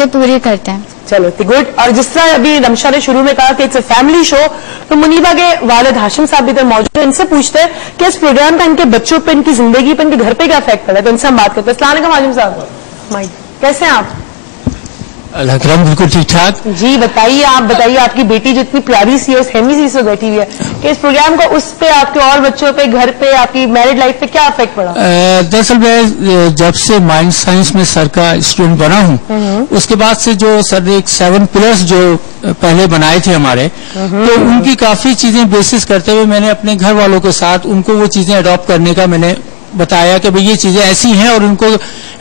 से पूरी करते हैं. चलो गुड. और जिस तरह अभी रमशा ने शुरू में कहा कि इट्स अ फैमिली शो, तो मुनीबा के वालिद हाशिम साहब भी इधर मौजूद है. इनसे पूछते हैं कि इस प्रोग्राम का इनके बच्चों पे, इनकी जिंदगी पे, इनके घर पे क्या इफेक्ट पड़ा है. तो इनसे हम बात करते हैं. अस्सलाम वालेकुम हाशिम साहब, कैसे हैं आप? अल्हम्दुलिल्लाह बिल्कुल ठीक ठाक. जी बताइए, आप बताइए, आपकी बेटी जो इतनी प्यारी सी और हेमी सी से बैठी हुई है, कि इस प्रोग्राम का उस पे, आपके और बच्चों पे, घर पे, आपकी मैरिड लाइफ पे क्या इफेक्ट पड़ा? दरअसल मैं जब से माइंड साइंस में सर का स्टूडेंट बना हूँ, उसके बाद से जो सर ने 7 पिलर्स जो पहले बनाए थे हमारे, तो उनकी काफी चीजें बेसिस करते हुए मैंने अपने घर वालों के साथ उनको वो चीजें अडॉप्ट करने का मैंने बताया कि भाई ये चीजें ऐसी हैं और उनको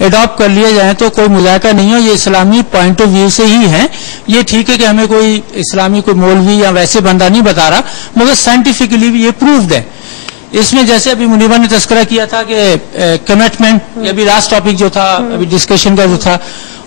अडॉप्ट कर लिया जाए तो कोई मुज़ायका नहीं है. ये इस्लामी पॉइंट ऑफ व्यू से ही है. ये ठीक है कि हमें कोई इस्लामी कोई मौलवी या वैसे बंदा नहीं बता रहा, मगर साइंटिफिकली भी ये प्रूव्ड है. इसमें जैसे अभी मुनीबा ने तस्करा किया था कि कमिटमेंट, अभी लास्ट टॉपिक जो था अभी डिस्कशन का जो था,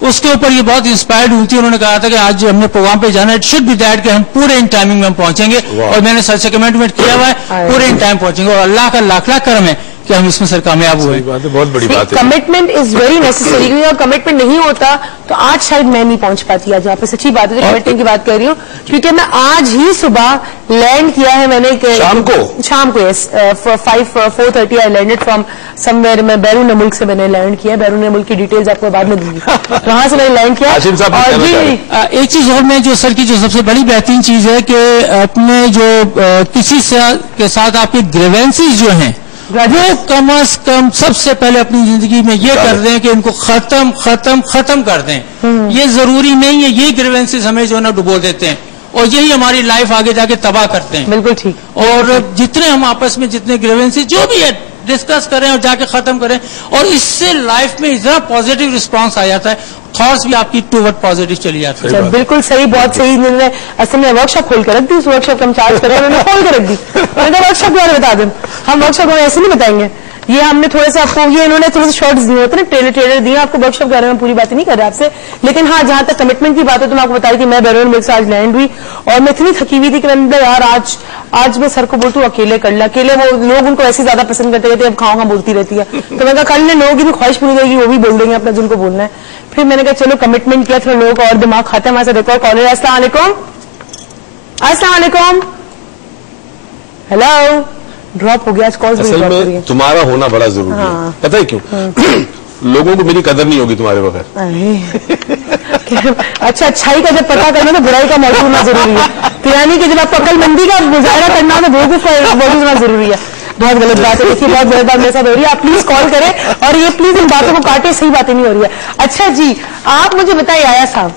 उसके ऊपर ये बहुत इंस्पायर्ड हुई थी. उन्होंने कहा था कि आज जो हमने प्रोग्राम पे जाना है, इट शुड बी दैट कि हम पूरे इन टाइमिंग में हम पहुंचेंगे, और मैंने सर से कमिटमेंट किया हुआ है पूरे इन टाइम पहुंचेंगे, और अल्लाह का लाख लाख करम है कि हम इसमें सर कामयाब हुए. बहुत बड़ी बात है. Commitment is very necessary. और कमिटमेंट नहीं होता तो आज शायद मैं नहीं पहुंच पाती. आज यहाँ पे सच्ची बात है, तो कमिटमेंट की बात कर रही हूँ, क्योंकि मैं आज ही सुबह लैंड किया है. मैंने शाम को 4:30 आई लैंडेड फ्रॉम समवेयर. मैं बैरून मुल्क से मैंने लैंड किया. बैरून मुल्क की डिटेल्स आपको बाद में दूंगी. वहां से मैंने लैंड किया. और एक चीज और मैं जो सर की जो सबसे बड़ी बेहतरीन चीज है कि अपने जो किसी के साथ आपके ग्रीवेंसेस जो हैं, वो कम अज कम सबसे पहले अपनी जिंदगी में ये कर दें कि इनको खत्म कर दें. ये जरूरी नहीं है. ये ग्रीवेंसेस हमें जो है ना डुबो देते हैं, और यही हमारी लाइफ आगे जाके तबाह करते हैं. बिल्कुल ठीक. और जितने हम आपस में जितने ग्रीवेंसेस जो भी है डिस्कस करें और जाके खत्म करें, और इससे लाइफ में इतना पॉजिटिव रिस्पांस आ जाता है, थॉट्स भी आपकी टूवर्ड पॉजिटिव चली जाती है. बिल्कुल सही, बहुत सही निर्णय. असल में वर्कशॉप खोल कर रख दी. उस वर्कशॉप का हम चार्ज कर रहे हैं, मैंने खोल कर रख दी. मैंने वर्कशॉप के बारे में बता दें. हम वर्कशॉप को ऐसे नहीं बताएंगे. ये हमने थोड़े से आपको, ये इन्होंने थोड़े से शॉर्ट्स दिए होते हैं, ट्रेलर दिए आपको. वर्कशॉप के बारे में पूरी बातें नहीं कर रहे आपसे, लेकिन हाँ जहां तक कमिटमेंट की बात है तो मैं आपको बताई कि मैं बैरून मिल्क से आज लैंड हुई, और मैं इतनी थकी हुई थी कि मैंने यार आज मैं सर को बोलती हूँ अकेले कर ला. अकेले वो लोग उनको ऐसे ज्यादा पसंद करते रहते हैं, अब खाऊंगा बोलती रहती है. तो मैंने कहा कर ले, लोगों की भी ख्वाहिश पूरी रहेगी, वो भी बोल देंगे अपना जिनको बोलना है. फिर मैंने कहा चलो कमिटमेंट किया, थोड़ा लोगों का और दिमाग खाता है. वहां से देखो कॉलर. अस्सलाम वालेकुम. हेलो. ड्रॉप हो गया आज कॉल. असल में तुम्हारा होना बड़ा जरूरी है. पता है क्यों? लोगों को मेरी कदर नहीं होगी तुम्हारे बगैर. अच्छा, अच्छाई का जब पता करना तो बुराई का मौजूद होना जरूरी है. यानी कि जब आपको अक्लमंदी का मुजाहरा करना हो तो बेवकूफ का मौजूद होना जरूरी है. बहुत गलत बात है. देखिए बहुत गलत बात मेरे साथ हो रही है. आप प्लीज कॉल करें और ये प्लीज इन बातों को काटे. सही बातें नहीं हो रही है. अच्छा जी, आप मुझे बताइए आया साहब,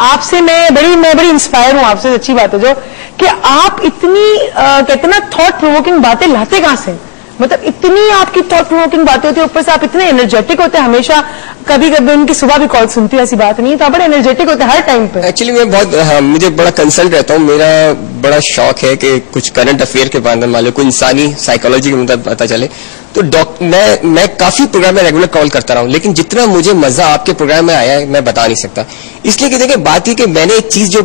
आपसे मैं बड़ी इंस्पायर हूं आपसे. अच्छी बात है जो कि आप इतनी कहते ना थॉट प्रोवोकिंग बातें लाते कहां से? मतलब इतनी आपकी थॉट प्रोवोकिंग बातें होती है, ऊपर से आप इतने एनर्जेटिक होते हैं हमेशा. कभी कभी उनकी सुबह भी कॉल सुनती है, ऐसी बात नहीं है, तो आप बड़े एनर्जेटिक होते हैं हर टाइम पे. एक्चुअली मैं बहुत मुझे बड़ा कंसर्न रहता हूँ. मेरा बड़ा शौक है कि कुछ करंट अफेयर के बारे में को इंसानी साइकोलॉजी के मतलब पता चले. तो मैं काफी प्रोग्राम में रेगुलर कॉल करता रहा हूँ, लेकिन जितना मुझे मजा आपके प्रोग्राम में आया है मैं बता नहीं सकता. इसलिए कि देखिए बात ये कि मैंने एक चीज जो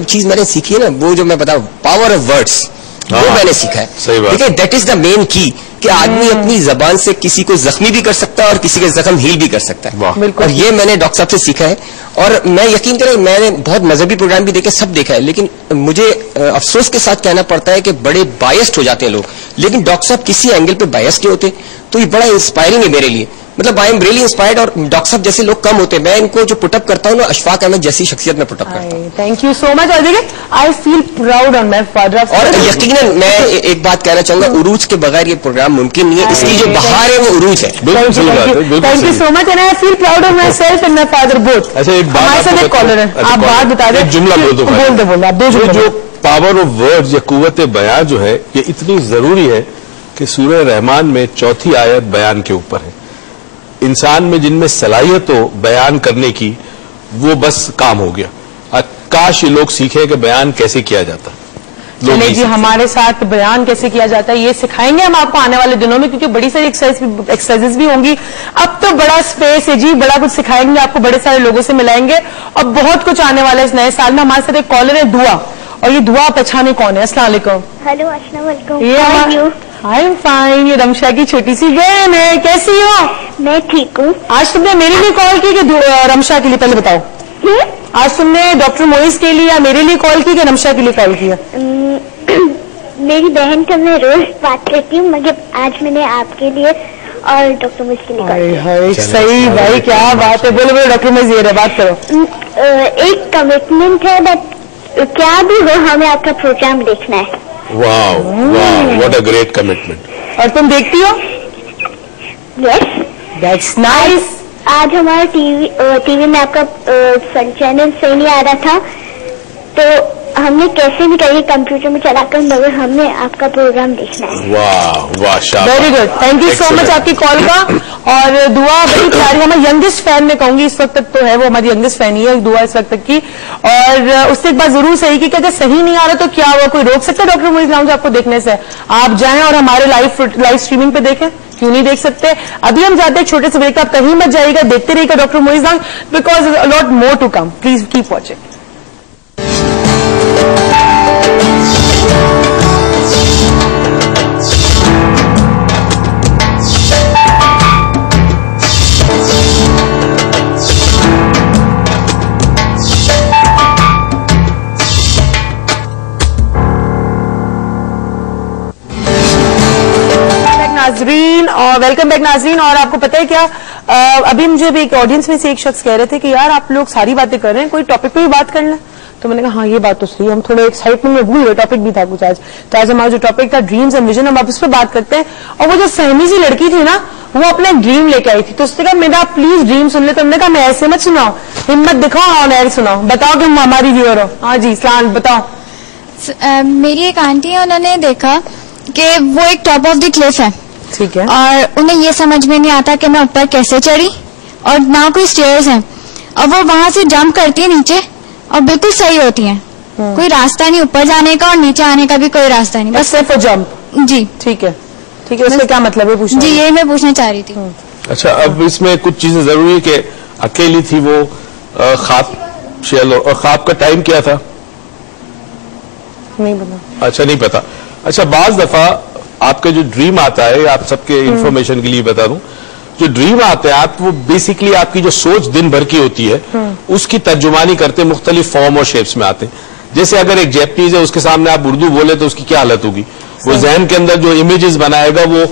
चीज मैंने सीखी है ना, वो जो मैं बताऊँ, पावर ऑफ वर्ड्स, वो मैंने सीखा है. ठीक है, दैट इज द मेन की कि आदमी अपनी जबान से किसी को जख्मी भी कर सकता है और किसी के जख्म हील भी कर सकता है. और ये मैंने डॉक्टर साहब से सीखा है. और मैं यकीन करें, मैंने बहुत मजहबी प्रोग्राम भी देखे, सब देखा है, लेकिन मुझे अफसोस के साथ कहना पड़ता है कि बड़े बायस्ड हो जाते हैं लोग. लेकिन डॉक्टर साहब किसी एंगल पे बायस्ड नहीं होते, तो ये बड़ा इंस्पायरिंग है मेरे लिए. मतलब आई एम रियली इंस्पायर्ड. और डॉक्टर साहब जैसे लोग कम होते हैं. मैं इनको जो पुटअप करता हूँ ना, अशफाक अहमद जैसी शख्सियत में पुटअप करता हूँ. Thank you so much. और देखिए I feel proud on my father. और यकीनन मैं एक बात कहना चाहूंगा, उरूज के बगैर ये प्रोग्राम मुमकिन नहीं है. इसकी जो बहार है वो उरूज है. Thank you so much. And I feel proud of my self and my father both. अच्छा एक बात, कॉलर है, आप बात बता दें. जुमला बोल दो. जो पावर ऑफ वर्ड्स या कुव्वत बयान जो है, ये इतनी जरूरी है कि सूरह रहमान में 4थी आयत बयान के ऊपर है. इंसान में जिनमें सलाहियत हो बयान करने की, वो बस काम हो गया. काश ये लोग सीखे कि बयान कैसे किया जाता. चलिए जी, हमारे साथ बयान कैसे किया जाता है ये सिखाएंगे हम आपको आने वाले दिनों में, क्योंकि बड़ी सारी एक्सरसाइजेस भी होंगी. अब तो बड़ा स्पेस है जी, बड़ा कुछ सिखाएंगे आपको, बड़े सारे लोगों से मिलाएंगे और बहुत कुछ आने वाला है इस नए साल में. हमारे साथ एक कॉलर है दुआ, और ये दुआ पहचाने कौन है? अस्सलाम वालेकुम. हेलो, अस्सलाम वालेकुम. ये आई एम फाइन। ये रमशा की छोटी सी बहन है, कैसी हो? मैं ठीक हूँ। आज तुमने मेरे लिए कॉल की कि रमशा के लिए? पहले बताओ, आज तुमने डॉक्टर मोइस के लिए या मेरे लिए कॉल की कि रमशा के लिए कॉल किया? मेरी बहन का मैं रोज बात करती हूँ, मगर आज मैंने आपके लिए और डॉक्टर मोइस के लिए कॉल किया। सही भाई, क्या बात है। बोलो बोलो डॉक्टर मोइस, ये बात करो। एक कमिटमेंट है, बट क्या भी हो हमें आपका प्रोग्राम देखना है। वाह वाह, व्हाट अ ग्रेट कमिटमेंट। और तुम देखती हो? Yes, that's nice. आज हमारा टीवी में आपका सन चैनल सही नहीं आ रहा था, तो हमने कैसे भी करके कंप्यूटर में चलाकर, मगर हमने आपका प्रोग्राम देखना है। वाह वाह, शाबाश, very good, thank you so much आपकी कॉल का। और दुआ बड़ी प्यारी, हमारी यंगेस्ट फैन में कहूंगी इस वक्त तक तो है, वो हमारी यंगेस्ट फैन ही है। दुआ इस वक्त तक की। और उससे एक बात जरूर सही की कि अगर सही नहीं आ रहा तो क्या हुआ, कोई रोक सकता है डॉक्टर मोइस लाउंज आपको देखने से? आप जाएं और हमारे लाइव स्ट्रीमिंग पे देखें, क्यों नहीं देख सकते? अभी हम जाते हैं छोटे से ब्रेक, आप कहीं मत जाइएगा, देखते रहिएगा doctor Moiz lounge, because a lot more to come. Please keep watching. नाजरीन और वेलकम बैक नाजरीन। और आपको पता है क्या, अभी मुझे एक ऑडियंस में से एक शख्स कह रहे थे कि यार आप लोग सारी बातें कर रहे हैं, कोई टॉपिक पे भी बात कर लें। तो मैंने कहा हाँ ये बात तो सही है, हम थोड़े एक्साइटमेंट में भूल गए, टॉपिक भी था कुछ आज। तो आज हमारा जो टॉपिक था ड्रीम्स एंड विजन, हम आप उस पर बात करते हैं। और वो जो सहमी सी लड़की थी ना, वो अपना ड्रीम लेके आई थी, तो उसने कहा मेरा प्लीज ड्रीम सुन ले। तो हमने कहा मैं ऐसे मत सुनाओ, हिम्मत दिखाओ, ऑन एयर सुनाओ, बताओ कि हमारी व्यूअर हो। हाँ जी इस्लाम बताओ। मेरी एक आंटी है, उन्होंने देखा कि वो एक टॉप ऑफ द क्लिफ है, ठीक है, और उन्हें ये समझ में नहीं आता कि मैं ऊपर कैसे चढ़ी, और ना कोई स्टेयर्स हैं, और वो वहां से जंप करती है नीचे और बिल्कुल सही होती हैं। कोई रास्ता नहीं ऊपर जाने का और नीचे आने का भी कोई रास्ता नहीं, बस सिर्फ जंप। जी ठीक है ठीक है, उसका क्या मतलब है पूछना? जी ये मैं पूछना चाह रही थी। अच्छा, अब इसमें कुछ चीजें जरूरी है कि अकेली थी वो, ख्वाब शेयर, और ख्वाब का टाइम क्या था? नहीं पता। अच्छा नहीं पता। अच्छा, बाज दफा आपका जो ड्रीम आता है, आप सबके इंफॉर्मेशन के लिए बता दूं, जो ड्रीम आते हैं आप, वो बेसिकली आपकी जो सोच दिन भर की होती है उसकी तर्जुमानी करते मुख्तलिफ फॉर्म और शेप्स में आते हैं। जैसे अगर एक जैपनीज है, उसके सामने आप उर्दू बोले तो उसकी क्या हालत होगी? वो जहन के अंदर जो इमेजेस बनाएगा वो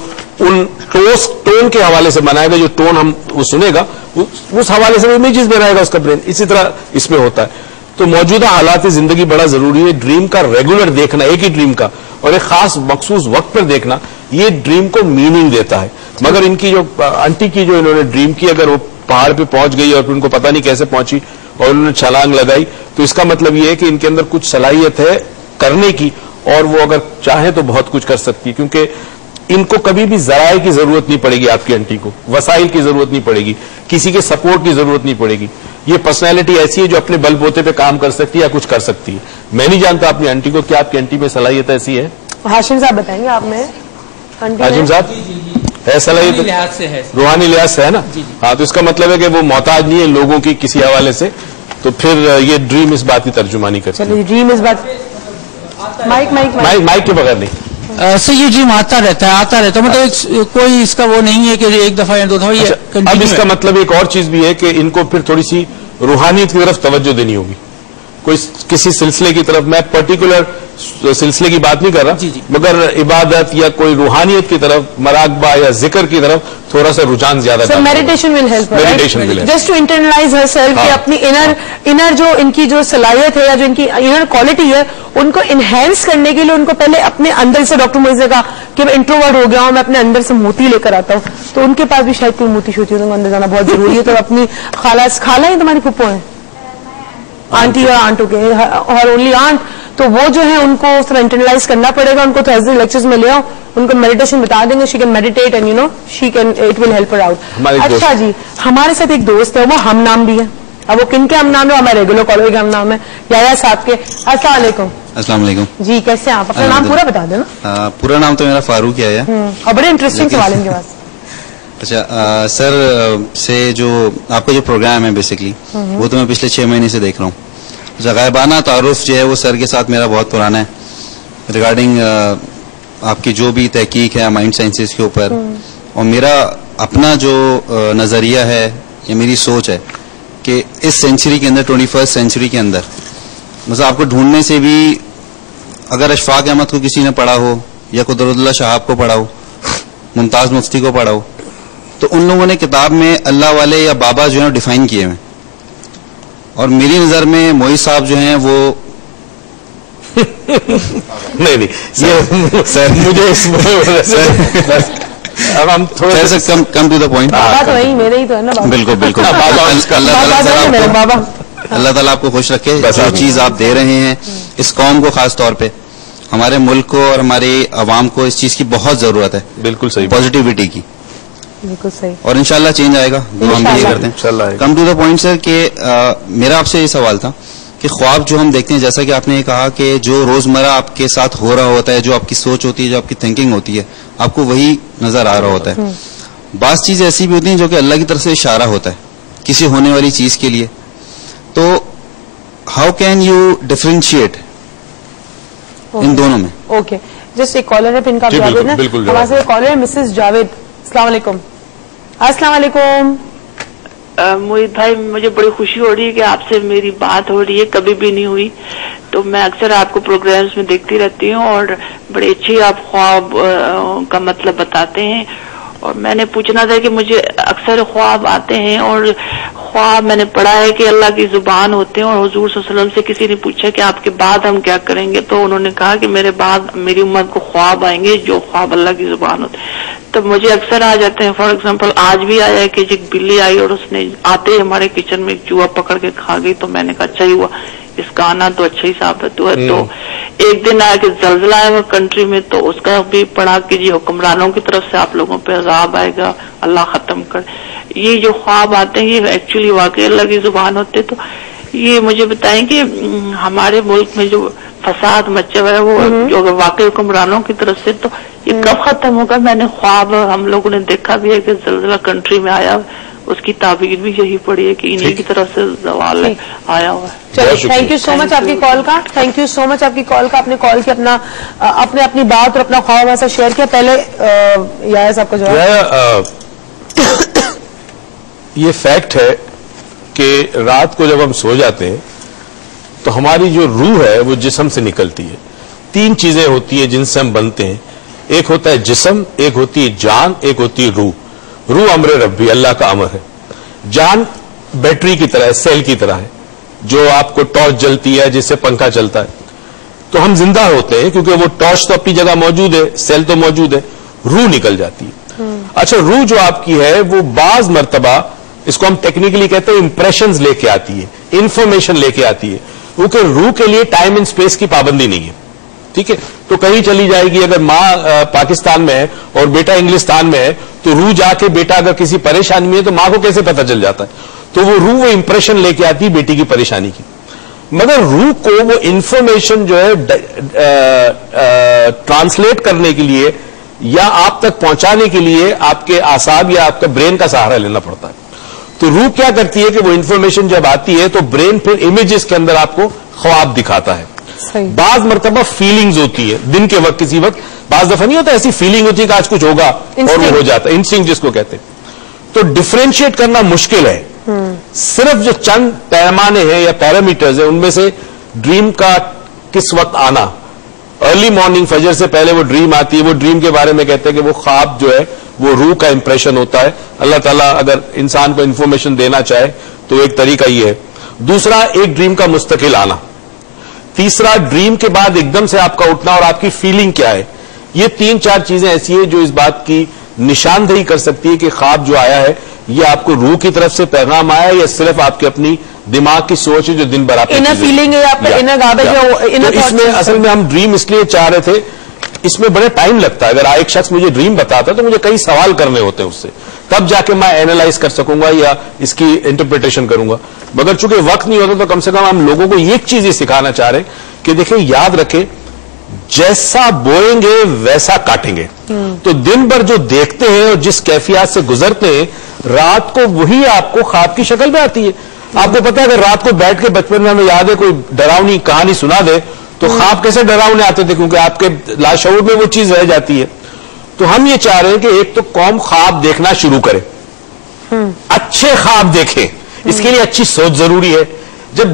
उन टोन के हवाले से बनाएगा, जो टोन हम वो सुनेगा उस हवाले से इमेजेस बनाएगा उसका ब्रेन। इसी तरह इसमें होता है। तो मौजूदा हालात जिंदगी बड़ा जरूरी है। ड्रीम का रेगुलर देखना, एक ही ड्रीम का, और एक खास मखसूस वक्त पर देखना, ये ड्रीम को मीनिंग देता है। मगर इनकी जो आंटी की जो इन्होंने ड्रीम की, अगर वो पहाड़ पे पहुंच गई और फिर उनको पता नहीं कैसे पहुंची और उन्होंने छलांग लगाई, तो इसका मतलब ये है कि इनके अंदर कुछ सलाहियत है करने की, और वो अगर चाहे तो बहुत कुछ कर सकती है, क्योंकि इनको कभी भी जराए की जरूरत नहीं पड़ेगी। आपकी आंटी को वसाइल की जरूरत नहीं पड़ेगी, किसी के सपोर्ट की जरूरत नहीं पड़ेगी। ये पर्सनैलिटी ऐसी है जो अपने बलबूते पे काम कर सकती है या कुछ कर सकती है। मैं नहीं जानता अपनी आंटी को, क्या आपकी आंटी में सलाहियत ऐसी है? हाशिम साहब बताएंगे आप में। हाशिम साहब है सलाहियत, रूहानी लिहाज से है ना? हाँ, तो इसका मतलब है कि वो मोहताज नहीं है लोगों की किसी हवाले से, तो फिर ये ड्रीम इस बात की तर्जुमानी करती है। चलिए ड्रीम इस बात, माइक के बगैर नहीं। सर ये ड्रीम आता रहता है, मतलब कोई इसका वो नहीं है कि एक दफा या दो दफा। ये अब इसका मतलब एक और चीज भी है कि इनको फिर थोड़ी सी रूहानियत की तरफ तवज्जो देनी होगी, कोई किसी सिलसिले की तरफ। मैं पर्टिकुलर सिलसिले की बात नहीं कर रहा, मगर इबादत या कोई रूहानियत की तरफ, मराकबा या जिक्र की तरफ थोड़ा सा रुझान ज्यादा। Meditation will help, meditation will help just to internalize her self, कि अपनी इनर जो इनकी जो सलाहियत है या जो इनकी इनर क्वालिटी है, उनको इनहेंस करने के लिए उनको पहले अपने अंदर से, डॉक्टर मोइस ने कहा कि मैं इंट्रोवर्ट हो गया हूं, मैं अपने अंदर से मोती लेकर आता हूं, तो उनके पास भी शायद कोई मोती शोती है, अंदर जाना बहुत जरूरी है। तो अपनी खाला ही तुम्हारी फुप्पो है, आंटी या आंटो के, और ओनली आंट, तो वो जो है उनको उस तरह इंटरनलाइज करना पड़ेगा। उनको थर्सडे लेक्चर्स में ले आओ, उनको मेडिटेशन बता देंगे, she can meditate and she can, it will help her out. अच्छा जी, हमारे साथ एक दोस्त है, वो हम नाम भी है। अब वो किन के हम नाम है? हमारे रेगुलर कॉलेज के हम नाम है, याया साहब के। अस्सलाम वालेकुम। अस्सलाम वालेकुम जी, कैसे हैं आप? अपना नाम पूरा बता देना। पूरा नाम तो मेरा फारूक है। और बड़े इंटरेस्टिंग सवाल इनके पास। अच्छा सर, से जो आपका जो प्रोग्राम है बेसिकली, वो तो मैं पिछले 6 महीने से देख रहा हूँ। गायबाना तारुफ जो है वो सर के साथ मेरा बहुत पुराना है, रिगार्डिंग آپ کی جو بھی تحقیق ہے مائنڈ سائنسز کے اوپر، اور میرا اپنا جو نظریہ ہے یا میری سوچ ہے کہ اس سینچری کے اندر 21 سینچری کے اندر مطلب آپ کو ڈھونڈنے سے بھی، اگر اشفاق احمد کو کسی نے پڑھا ہو یا قدرت اللہ شہاب کو پڑھا ہو، ممتاز مفتی کو پڑھا ہو، تو ان لوگوں نے کتاب میں اللہ والے یا بابا جو ہیں ڈیفائن کیے ہوئے، اور میری نظر میں موئی صاحب جو ہیں وہ نہیں سر مجھے اب ہم تھوڑا سا کم ٹو دا پوائنٹ. میرے ہی تو ہے نا. بالکل بالکل. اللہ تعالیٰ آپ کو خوش رکھے. جو چیز آپ دے رہے ہیں اس قوم کو، خاص طور پہ ہمارے ملک کو اور ہماری عوام کو اس چیز کی بہت ضرورت ہے. بالکل صحیح. پازیٹیوٹی کی. بالکل صحیح. اور انشاءاللہ چینج آئے گا. ہم بھی یہ کرتے ہیں. کم ٹو دا پوائنٹ سر کہ میرا آپ سے یہ سوال تھا کہ خواب جو ہم دیکھتے ہیں، جیسا کہ آپ نے کہا کہ جو روزمرہ آپ کے ساتھ ہو رہا ہوتا ہے، جو آپ کی سوچ ہوتی ہے، جو آپ کی تھنکنگ ہوتی ہے، آپ کو وہی نظر آ رہا ہوتا ہے. بعض چیزیں ایسی بھی ہوتی ہیں جو کہ اللہ کی طرف سے اشارہ ہوتا ہے کسی ہونے والی چیز کے لیے. تو ہاؤ کین یو ڈفرینشیٹ ان دونوں میں؟ اوکے، جسٹ ایک کالر ہے پھر ان کا جواب دینا. ہمارے سے کالر ہے مسز جاوید. السلام علیکم. السلام علیکم. موہت بھائی، مجھے بڑی خوشی ہو رہی ہے کہ آپ سے میری بات ہو رہی ہے، کبھی بھی نہیں ہوئی. تو میں اکثر آپ کو پروگرامز میں دیکھتی رہتی ہوں اور بڑے اچھے آپ خواب کا مطلب بتاتے ہیں. اور میں نے پوچھنا تھا کہ مجھے اکثر خواب آتے ہیں، اور خواب میں نے پڑھا ہے کہ اللہ کی زبان ہوتے ہیں، اور حضور صلی اللہ علیہ وسلم سے کسی نے پوچھا کہ آپ کے بعد ہم کیا کریں گے، تو انہوں نے کہا کہ میرے بعد میری امت کو خواب آئیں گے جو خواب اللہ کی زبان ہوتے ہیں. تو مجھے اکثر آ جاتے ہیں. فار ایگزامپل آج بھی آیا ہے کہ ایک بلی آئی اور اس نے آتے ہی ہمارے کچن میں ایک چوہا پکڑ کے کھا گئی. تو میں نے کہا اچھا ہی ہوا، اس کا آنا تو اچھا ہی ثابت ہوا. تو ایک دن آیا کہ زلزلہ ہے وہ کنٹری میں، تو اس کا بھی پڑھا کہ جی حکمرانوں کی طرف سے آپ لوگوں پہ عذاب آئے گا، اللہ ختم کر. یہ جو خواب آتے ہیں یہ ایکچولی واقعی اللہ کی زبان ہوتے. تو یہ مجھے بتائیں کہ ہمارے ملک میں جو فساد مچا ہوا ہے وہ جو واقعی حکمرانوں کی طرف سے، تو یہ کب ختم ہوگا؟ میں نے خواب ہم لوگوں نے دیکھا بھی ہے کہ زلزلہ کنٹری میں آیا، اس کی تعبیر بھی یہی پڑی ہے کہ انہی کی طرف سے زوال آیا ہوا ہے. چلیے، تھینک یو سو مچ آپ کی کال کا. تھینک یو سو مچ آپ کی کال کا. آپ نے کال کی اپنی بات اور اپنا خواب ہمارے ساتھ شیئر کیا. پہلے یا صاحب کا جواب. یہ فیکٹ ہے کہ رات کو جب ہم سو جاتے ہیں تو ہماری جو روح ہے وہ جسم سے نکلتی ہے. 3 چیزیں ہوتی ہیں جن سے ہم بنتے ہیں. ایک ہوتا ہے جسم، ایک ہوتی ہے جان، ایک ہوتی ہے روح. روح امر ربی، اللہ کا امر ہے. جان بیٹری کی طرح ہے، سیل کی طرح ہے، جو آپ کو ٹارچ جلتی ہے، جس سے پنکھا چلتا ہے. تو ہم زندہ ہوتے ہیں کیونکہ وہ ٹارچ تو اپنی جگہ موجود ہے، سیل تو موجود ہے. روح نکل جاتی ہے. اچھا، روح جو آپ کی ہے وہ بعض مرتبہ، اس کو ہم ٹیکنیکلی کہتے ہیں امپریشنز لے کے آتی ہے، انفارمیشن لے کے آتی ہے. کیونکہ روح کے لیے ٹائم اینڈ اسپیس کی پابندی نہیں ہے. ٹھیک ہے، تو کہیں چلی جائے گی. اگر ماں پاکستان میں ہے اور بیٹا انگلستان میں ہے تو روح جا کے بیٹا اگر کسی پریشانی میں ہے تو ماں کو کیسے پتہ چل جاتا ہے؟ تو وہ روح وہ امپریشن لے کے آتی ہے بیٹی کی پریشانی کی. مگر روح کو وہ انفارمیشن جو ہے ٹرانسلیٹ کرنے کے لیے یا آپ تک پہنچانے کے لیے آپ کے اعصاب یا آپ کا برین کا سہارا لینا پڑتا ہے. تو روح کیا کرتی ہے کہ وہ انفارمیشن جب آتی ہے تو برین پھر امیجز کے اندر آپ کو خواب دکھاتا ہے. بعض مرتبہ فیلنگز ہوتی ہے دن کے وقت، کسی وقت بعض دفعہ نہیں ہوتا، ایسی فیلنگ ہوتی ہے کہ آج کچھ ہوگا اور وہ ہو جاتا ہے، انسٹنکٹ جس کو کہتے ہیں. تو ڈفرینشیٹ کرنا مشکل ہے. صرف جو چند پیمانے ہیں یا پیرامیٹرز ہیں ان میں سے ڈریم کا کس وقت آنا، ارلی مارننگ فجر سے پہلے وہ ڈریم آتی ہے. وہ ڈریم کے بارے میں کہتے ہیں کہ وہ خواب جو ہے وہ روح کا امپریشن ہوتا ہے. اللہ تعالیٰ اگر انسان کو انفارمیشن دینا چاہے تو ایک طریقہ یہ ہے. دوسرا، ایک ڈریم کا مستقل آنا. تیسرا، ڈریم کے بعد ایک دم سے آپ کا اٹھنا اور آپ کی فیلنگ کیا ہے. یہ 3-4 چیزیں ایسی ہیں جو اس بات کی نشاندہی کر سکتی ہے کہ خواب جو آیا ہے یہ آپ کو روح کی طرف سے پیغام آیا ہے یا صرف آپ کے اپنی دماغ کی سوچ ہے جو دن بھر آپ کی فیلنگ ہے. اس میں اصل میں ہم ڈریم اس لیے چاہ رہے تھے، اس میں بڑے ٹائم لگتا ہے. اگر ایک شخص مجھے ڈریم بتاتا تو مجھے کئی سوال کرنے ہوتے ہیں اس سے، تب جا کے میں اینالائز کر سکوں گا یا اس کی انٹرپریٹیشن کروں گا. مگر چونکہ وقت نہیں ہوتا تو کم سے کم ہم لوگوں کو ایک چیز ہی سکھانا چاہ رہے ہیں کہ دیکھیں، یاد رکھیں جیسا بوئیں گے ویسا کاٹیں گے. تو دن بھر جو دیکھتے ہیں اور جس کیفیات سے گزرتے ہیں، رات کو وہی آپ کو خواب کی شکل میں آتی ہے. آپ کو پتا ہے اگر رات کو بیٹھ کے بچپن میں ہمیں یاد ہے کوئی ڈراؤنی کہانی سنا دے تو خواب کیسے ڈراؤنے آتے تھے؟ کیونکہ آپ کے لاشعور میں وہ چیز رہ جاتی ہے. تو ہم یہ چاہ رہے ہیں کہ ایک تو قوم خواب دیکھنا شروع کرے, اچھے خواب دیکھیں. اس کے لیے اچھی سوچ ضروری ہے. جب